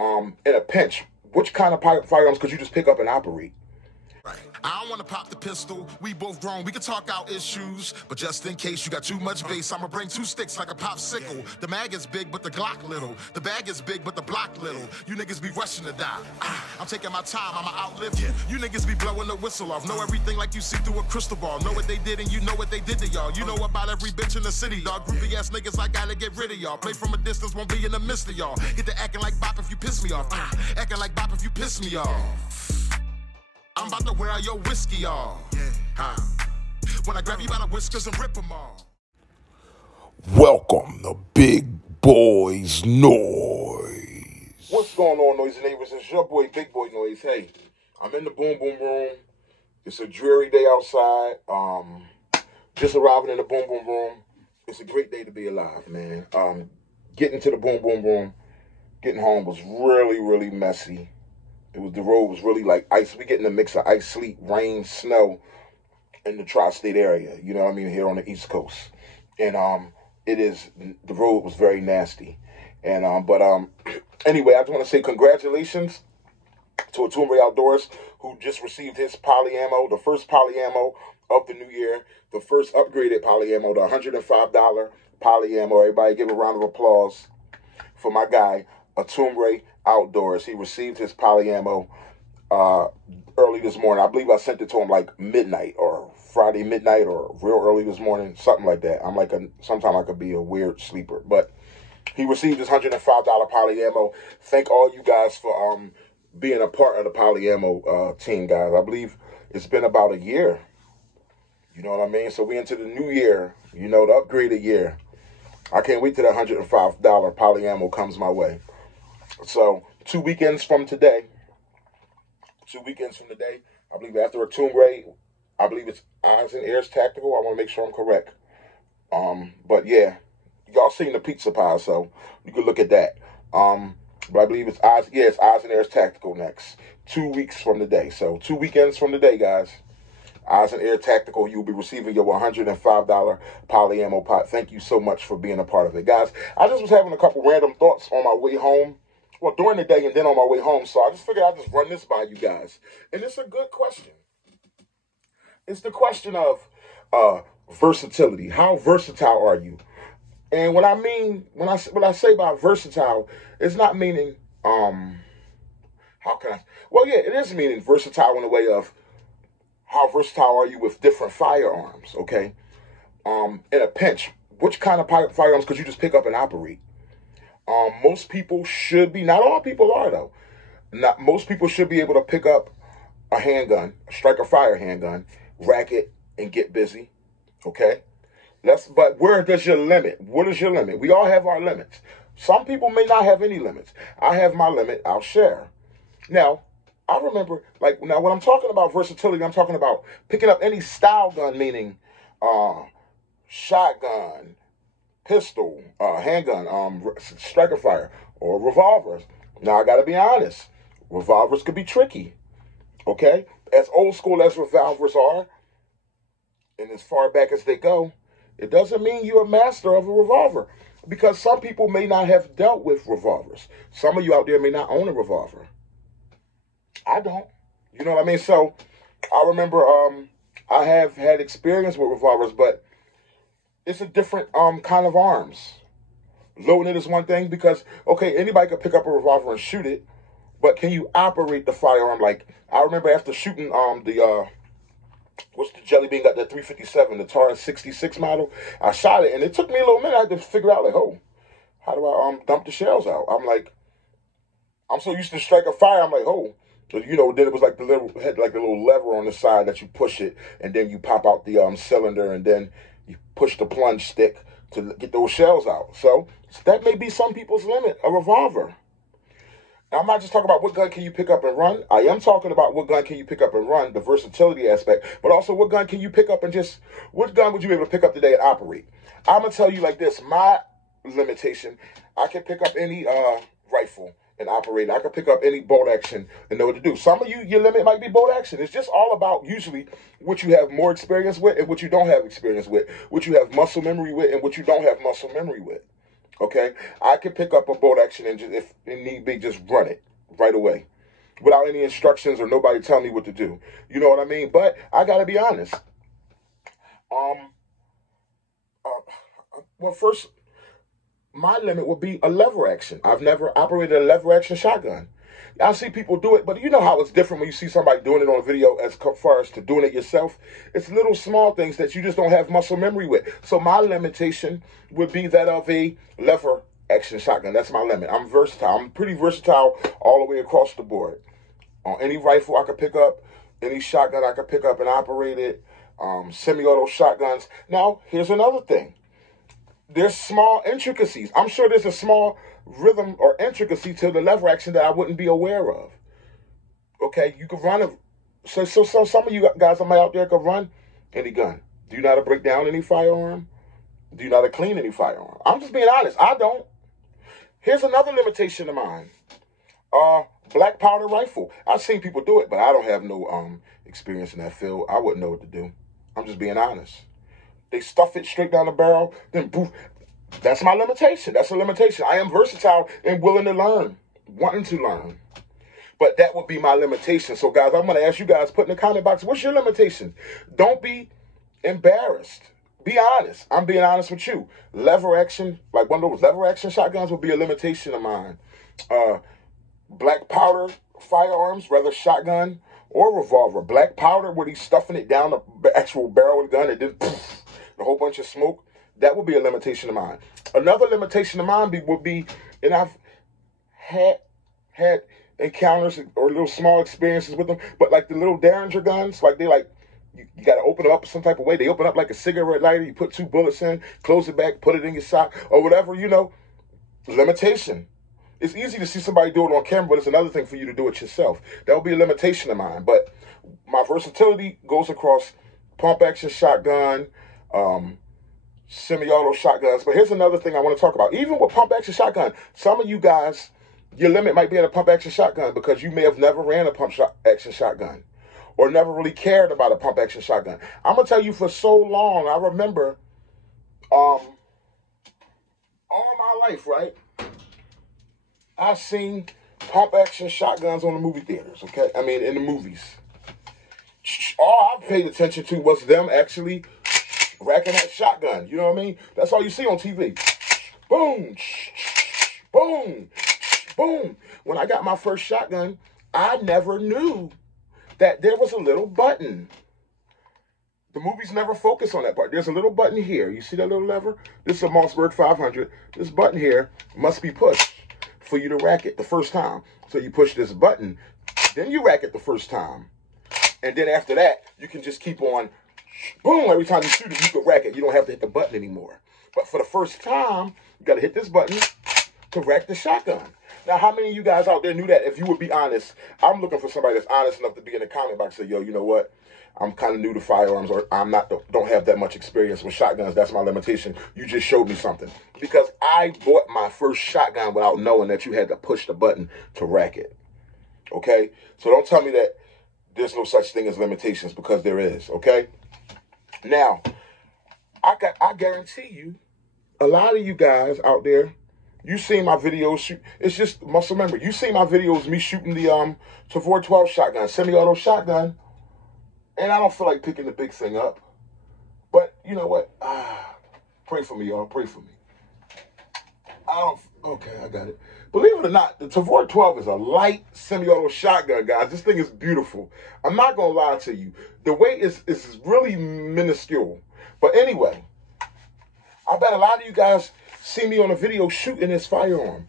In a pinch, which kind of firearms could you just pick up and operate? Right. I don't want to pop the pistol. We both grown. We can talk out issues. But just in case you got too much bass, I'ma bring 2 sticks like a popsicle. The mag is big, but the Glock little. The bag is big, but the block little. You niggas be rushing to die. I'm taking my time. I'ma outlive you. You niggas be blowing the whistle off. Know everything like you see through a crystal ball. Know what they did and you know what they did to y'all. You know about every bitch in the city, dog. Groupie ass niggas, I gotta get rid of y'all. Play from a distance, won't be in the midst of y'all. Get to acting like bop if you piss me off. Acting like bop if you piss me off. I'm about to wear out your whiskey off. When I grab you by the whiskers and rip them off. Welcome to Big Boys Noise. What's going on, Noisy Neighbors? It's your boy, Big Boy Noise. Hey, I'm in the boom boom room. It's a dreary day outside. Just arriving in the boom boom room. It's a great day to be alive, man. Getting to the boom boom room, getting home was really messy. The road was really like ice. We getting a mix of ice, sleet, rain, snow in the tri-state area. You know what I mean? Here on the East Coast. And the road was very nasty. And anyway, I just want to say congratulations to Atumbre Outdoors, who just received his poly ammo, the first poly ammo of the new year, the first upgraded poly ammo, the $105 poly ammo. Everybody give a round of applause for my guy, Atumbre Outdoors. He received his poly ammo early this morning. I believe I sent it to him like midnight or Friday midnight or real early this morning, something like that. Sometimes I could be a weird sleeper, but he received his $105 poly ammo. Thank all you guys for being a part of the poly ammo team, guys. I believe it's been about a year. You know what I mean? So we into the new year, you know, the upgraded year. I can't wait till that $105 poly ammo comes my way. So 2 weekends from today, I believe after Atumbre, I believe it's Eyes and Ears Tactical. I want to make sure I'm correct. But yeah, y'all seen the pizza pie, so you can look at that. But I believe it's Eyes and Ears Tactical next. 2 weeks from today. So 2 weekends from today, guys. Eyes and Air Tactical, you'll be receiving your $105 poly ammo pot. Thank you so much for being a part of it, guys. I just was having a couple random thoughts on my way home. Well, during the day and then on my way home. So I just figured I'd just run this by you guys. And it's a good question. It's the question of versatility. How versatile are you? And what I mean, when I say about versatile, it's not meaning, it is meaning versatile in the way of how versatile are you with different firearms, okay? In a pinch, which kind of firearms could you just pick up and operate? Most people should be, not all people are though. Most people should be able to pick up a handgun, a striker fire handgun, rack it, and get busy, okay? But where does your limit? What is your limit? We all have our limits. Some people may not have any limits. I have my limit, I'll share. Now, I remember, when I'm talking about versatility, I'm talking about picking up any style gun, meaning shotgun, pistol, handgun, striker fire, or revolvers. Now, I got to be honest. Revolvers could be tricky, okay? As old school as revolvers are, and as far back as they go, it doesn't mean you're a master of a revolver, because some people may not have dealt with revolvers. Some of you out there may not own a revolver. I don't. You know what I mean? So I remember I have had experience with revolvers, but it's a different kind of arms. Loading it is one thing because, okay, anybody could pick up a revolver and shoot it, but can you operate the firearm? Like, I remember after shooting what's the Jelly Bean got, that 357, the Taurus 66 model, I shot it, and it took me a little minute. I had to figure out, how do I dump the shells out? I'm so used to striker fire, I'm like, So, then it was like the little lever on the side that you push it, and then you pop out the cylinder, and then you push the plunge stick to get those shells out. So that may be some people's limit, a revolver. Now, I'm not just talking about what gun can you pick up and run. I am talking about what gun can you pick up and run, the versatility aspect, but also what gun can you pick up and what gun would you be able to pick up today and operate? I'm going to tell you like this, my limitation, I can pick up any rifle and operate. I can pick up any bolt action and know what to do. Some of you, your limit might be bolt action. It's just all about usually what you have more experience with and what you don't have experience with, what you have muscle memory with and what you don't have muscle memory with. Okay, I can pick up a bolt action and just, if it need be, just run it right away without any instructions or nobody telling me what to do. You know what I mean? But I gotta be honest. Um, well, first, my limit would be a lever action. I've never operated a lever action shotgun. I see people do it, but you know how it's different when you see somebody doing it on a video as far as to doing it yourself. It's little small things that you just don't have muscle memory with. So my limitation would be that of a lever action shotgun. That's my limit. I'm versatile. I'm pretty versatile all the way across the board. On any rifle I could pick up, any shotgun I could pick up and operate it, semi-auto shotguns. Now, here's another thing. There's small intricacies. I'm sure there's a small rhythm or intricacy to the lever action that I wouldn't be aware of. Okay, you could run a... So some of you guys out there could run any gun. Do you know how to break down any firearm? Do you know how to clean any firearm? I'm just being honest. I don't. Here's another limitation of mine. Black powder rifle. I've seen people do it, but I don't have no experience in that field. I wouldn't know what to do. I'm just being honest. They stuff it straight down the barrel, then boof. That's my limitation. That's a limitation. I am versatile and willing to learn, wanting to learn. But that would be my limitation. So, guys, I'm going to ask you guys, put in the comment box, what's your limitation? Don't be embarrassed. Be honest. I'm being honest with you. Lever action, like one of those lever action shotguns would be a limitation of mine. Black powder firearms, whether shotgun or revolver. Black powder, where he's stuffing it down the actual barrel of the gun and then poof, a whole bunch of smoke. That would be a limitation of mine. Another limitation of mine would be, and I've had encounters or little small experiences with them, but like the little Derringer guns, like you got to open them up some type of way. They open up like a cigarette lighter. You put 2 bullets in, close it back, put it in your sock or whatever, you know. Limitation. It's easy to see somebody do it on camera, but it's another thing for you to do it yourself. That would be a limitation of mine. But my versatility goes across pump action shotgun, semi-auto shotguns. But here's another thing I want to talk about. Even with pump action shotgun, some of you guys, your limit might be at a pump action shotgun because you may have never ran a pump action shotgun or never really cared about a pump action shotgun. I'm going to tell you, for so long, I remember all my life, right? I seen pump action shotguns on the movie theaters, okay? I mean, in the movies. All I paid attention to was them actually racking that shotgun. You know what I mean? That's all you see on TV. Boom, boom, boom. When I got my first shotgun, I never knew that there was a little button. The movies never focus on that part. There's a little button here. You see that little lever? This is a Mossberg 500. This button here must be pushed for you to rack it the first time. So you push this button, then you rack it the first time. And then after that, you can just keep on, boom, every time you shoot it, you can rack it. You don't have to hit the button anymore. But for the first time, you got to hit this button to rack the shotgun. Now, how many of you guys out there knew that? If you would be honest, I'm looking for somebody that's honest enough to be in the comment box and say, yo, you know what? I'm kind of new to firearms, or don't have that much experience with shotguns. That's my limitation. You just showed me something. Because I bought my first shotgun without knowing that you had to push the button to rack it. Okay? So don't tell me that there's no such thing as limitations, because there is. Okay? Now, I guarantee you, a lot of you guys out there, you seen my videos. It's just muscle memory. You seen my videos, me shooting the Tavor 12 shotgun, semi-auto shotgun. And I don't feel like picking the big thing up. But you know what? Pray for me, y'all. Pray for me. Okay, I got it. Believe it or not, the Tavor 12 is a light semi-auto shotgun, guys. This thing is beautiful. I'm not going to lie to you. The weight is really minuscule. But anyway, I bet a lot of you guys see me on a video shooting this firearm.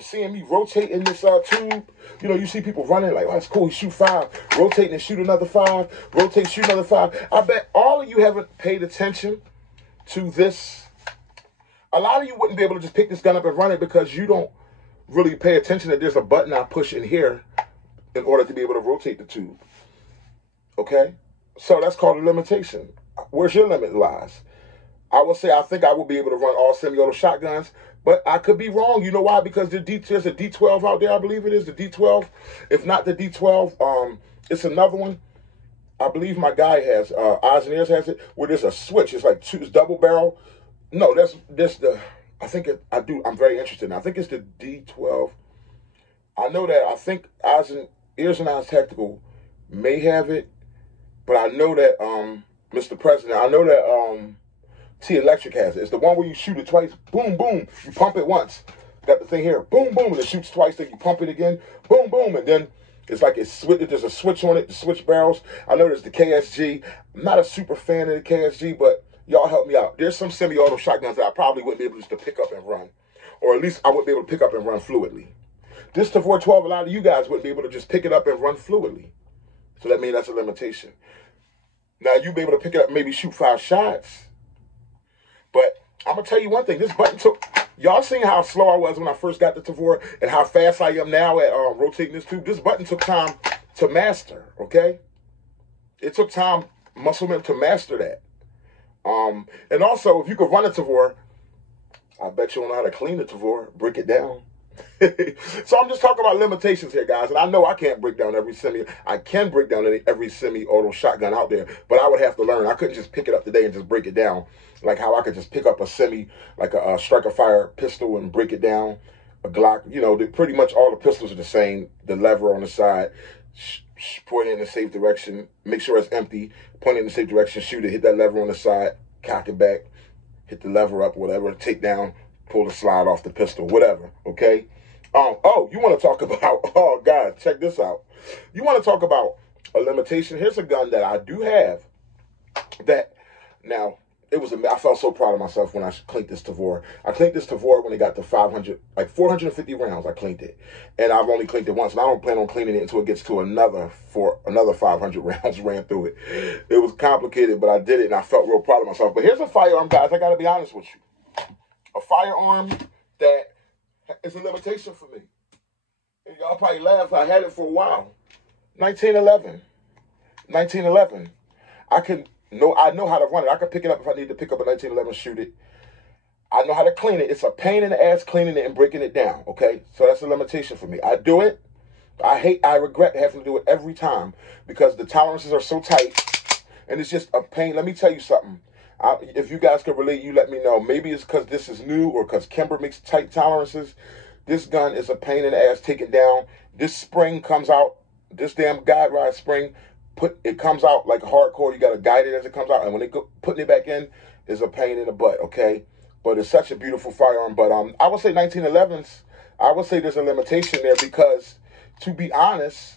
Seeing me rotating this tube. You know, you see people running like, oh, that's cool, you shoot 5, rotating and shoot another 5, rotate, shoot another 5. I bet all of you haven't paid attention to this. A lot of you wouldn't be able to just pick this gun up and run it because you don't really pay attention that there's a button I push in here in order to be able to rotate the tube. Okay? So that's called a limitation. Where's your limit lies? I will say I think I will be able to run all semi-auto shotguns, but I could be wrong. You know why? Because there's a D12 out there, I believe it is, the D12. If not the D12, it's another one. I believe my guy has, Eyes and Ears has it, where there's a switch. It's like it's double barrel. No, that's the I'm very interested in it. I think it's the D12. I know that, I think Ears and Eyes Tactical may have it, but I know that, Mr. President, I know that, T Electric has it. It's the one where you shoot it twice, boom, boom. You pump it once. Got the thing here, boom, boom, and it shoots twice. Then you pump it again, boom, boom, and then it's like there's a switch on it, the switch barrels. I know there's the KSG. I'm not a super fan of the KSG, but y'all help me out. There's some semi-auto shotguns that I probably wouldn't be able just to pick up and run, or at least I wouldn't be able to pick up and run fluidly. This Tavor 12, a lot of you guys wouldn't be able to just pick it up and run fluidly. So that means that's a limitation. Now you'll be able to pick it up and maybe shoot 5 shots. But I'm gonna tell you one thing. This button took. Y'all seen how slow I was when I first got the Tavor and how fast I am now at rotating this tube. This button took time to master. Okay, it took time, muscleman, to master that. And also, if you could run a Tavor, I bet you don't know how to clean the Tavor, break it down. So I'm just talking about limitations here, guys. And I know I can't break down every semi. I can break down every semi-auto shotgun out there, but I would have to learn. I couldn't just pick it up today and just break it down. Like how I could just pick up a semi, like a striker fire pistol and break it down. A Glock, you know, pretty much all the pistols are the same. The lever on the side, point it in the safe direction, make sure it's empty, point it in the safe direction, shoot it, hit that lever on the side, cock it back, hit the lever up, whatever, take down, pull the slide off the pistol, whatever, okay? Oh, you want to talk about, oh, God, check this out. You want to talk about a limitation? Here's a gun that I do have that, now, I felt so proud of myself when I cleaned this Tavor. I cleaned this Tavor when it got to 500, like 450 rounds, I cleaned it. And I've only cleaned it once, and I don't plan on cleaning it until it gets to another 500 rounds ran through it. It was complicated, but I did it, and I felt real proud of myself. But here's a firearm, guys, I got to be honest with you. A firearm that is a limitation for me. And y'all probably laugh, I had it for a while. 1911. I know how to run it. I can pick it up if I need to pick up a 1911, shoot it. I know how to clean it. It's a pain in the ass cleaning it and breaking it down, okay? So that's a limitation for me. I do it. I regret having to do it every time because the tolerances are so tight and it's just a pain. Let me tell you something. If you guys can relate, you let me know. Maybe it's because this is new or because Kimber makes tight tolerances. This gun is a pain in the ass taken down. This spring comes out, this damn guide ride spring, it comes out like hardcore. You got to guide it as it comes out. And when putting it back in is a pain in the butt, okay? But it's such a beautiful firearm. But I would say 1911s, I would say there's a limitation there because, to be honest,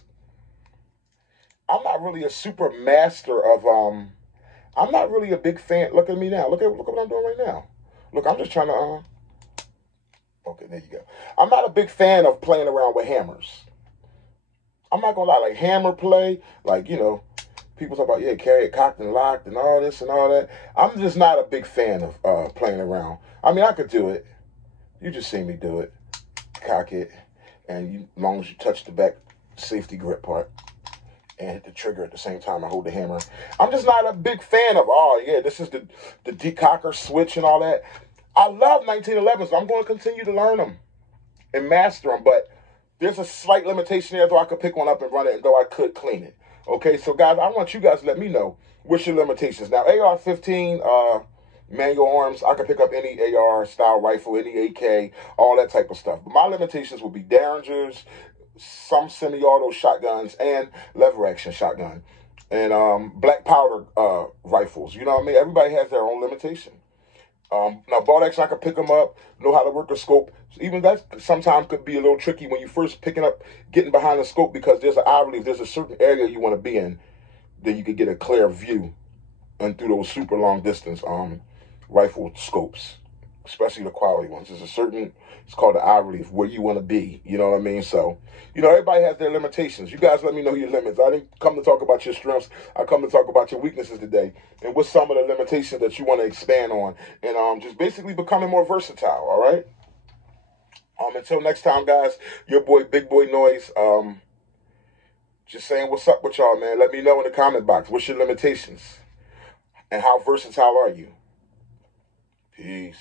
I'm not really a super master of, I'm not really a big fan. Look at me now. Look at what I'm doing right now. Look, I'm just trying to, okay, there you go. I'm not a big fan of playing around with hammers. I'm not gonna lie, like hammer play, like, you know, people talk about, yeah, carry it cocked and locked and all this and all that. I'm just not a big fan of playing around. I mean, I could do it. You just see me do it. Cock it, and as long as you touch the back safety grip part and hit the trigger at the same time I hold the hammer. I'm just not a big fan of, oh, yeah, this is the decocker switch and all that. I love 1911s. So I'm going to continue to learn them and master them, but there's a slight limitation there, though I could pick one up and run it, and though I could clean it. Okay, so guys, I want you guys to let me know what's your limitations. Now, AR-15, manual arms, I can pick up any AR style rifle, any AK, all that type of stuff. But my limitations would be Derringers, some semi-auto shotguns, and lever action shotgun, and black powder rifles. You know what I mean? Everybody has their own limitation. Now, bolt action, I can pick them up, know how to work a scope. Even that sometimes could be a little tricky when you first picking up, getting behind the scope, because there's an eye relief. There's a certain area you want to be in, then you could get a clear view and through those super long distance rifle scopes, especially the quality ones. There's a certain, it's called the eye relief, where you want to be. You know what I mean? So, you know, everybody has their limitations. You guys let me know your limits. I didn't come to talk about your strengths. I come to talk about your weaknesses today, and what's some of the limitations that you want to expand on, and just basically becoming more versatile. All right. Until next time, guys. Your boy, Big Boy Noise. Just saying what's up with y'all, man. Let me know in the comment box. What's your limitations, and how versatile are you? Peace.